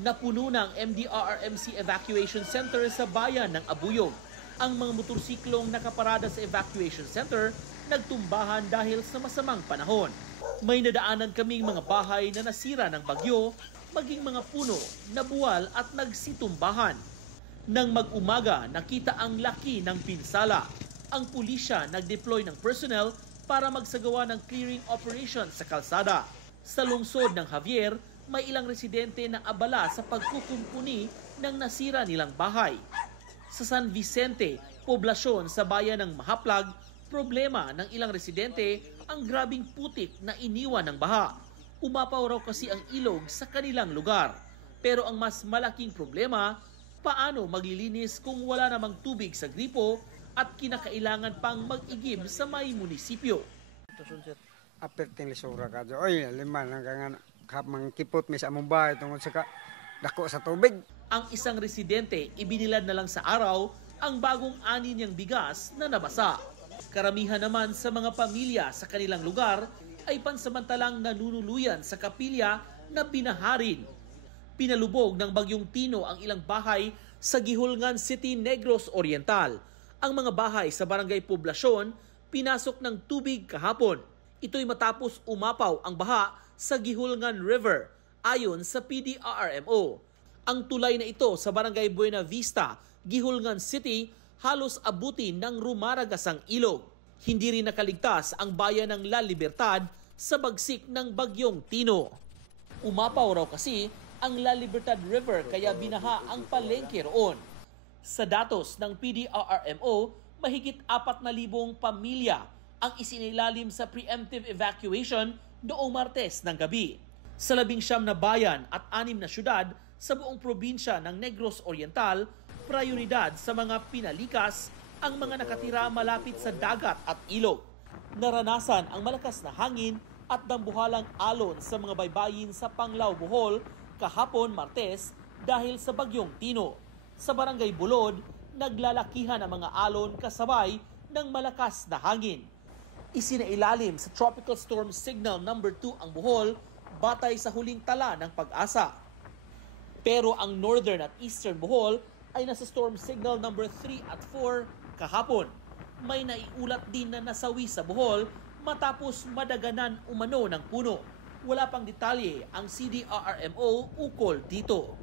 Napuno ng MDRRMC Evacuation Center sa bayan ng Abuyog. Ang mga motorsiklong nakaparada sa evacuation center nagtumbahan dahil sa masamang panahon. May nadaanan kaming mga bahay na nasira ng bagyo, maging mga puno, nabuwal at nagsitumbahan. Nang mag-umaga, nakita ang laki ng pinsala. Ang pulisya nag-deploy ng personnel para magsagawa ng clearing operation sa kalsada. Sa lungsod ng Javier, may ilang residente na abala sa pagkukumpuni ng nasira nilang bahay. Sa San Vicente, poblasyon sa bayan ng Mahaplag, problema ng ilang residente ang grabing putik na iniwan ng baha. Umapaw raw kasi ang ilog sa kanilang lugar. Pero ang mas malaking problema, paano maglilinis kung wala namang tubig sa gripo at kinakailangan pang mag-igib sa may munisipyo. Aperting lisura ka dyan. Oy, lima lang ka nga kapang kipot may sa among bahay tungkol sa dako sa tubig. Ang isang residente, ibinilad na lang sa araw ang bagong ani niyang bigas na nabasa. Karamihan naman sa mga pamilya sa kanilang lugar ay pansamantalang nanunuluyan sa kapilya na binaharin. Pinalubog ng Bagyong Tino ang ilang bahay sa Gihulngan City, Negros Oriental. Ang mga bahay sa barangay Poblasyon pinasok ng tubig kahapon. Ito'y matapos umapaw ang baha sa Gihulngan River ayon sa PDRRMO. Ang tulay na ito sa barangay Buena Vista, Gihulngan City, halos abutin ng rumaragasang ilog. Hindi rin nakaligtas ang bayan ng La Libertad sa bagsik ng Bagyong Tino. Umapaw raw kasi ang La Libertad River kaya binaha ang palengke roon. Sa datos ng PDRRMO, mahigit 4,000 pamilya ang isinilalim sa preemptive evacuation noong Martes ng gabi. Sa 19 na bayan at 6 na syudad sa buong probinsya ng Negros Oriental, prioridad sa mga pinalikas ang mga nakatira malapit sa dagat at ilog. Naranasan ang malakas na hangin at dambuhalang alon sa mga baybayin sa Panglao, Bohol kahapon Martes dahil sa Bagyong Tino. Sa Barangay Bulod, naglalakihan ang mga alon kasabay ng malakas na hangin. Isinailalim sa Tropical Storm Signal No. 2 ang Bohol batay sa huling tala ng Pag-asa. Pero ang Northern at Eastern Bohol ay nasa Storm Signal No. 3 at 4 kahapon. May naiulat din na nasawi sa Bohol matapos madaganan umano ng puno. Wala pang detalye ang CDRRMO ukol dito.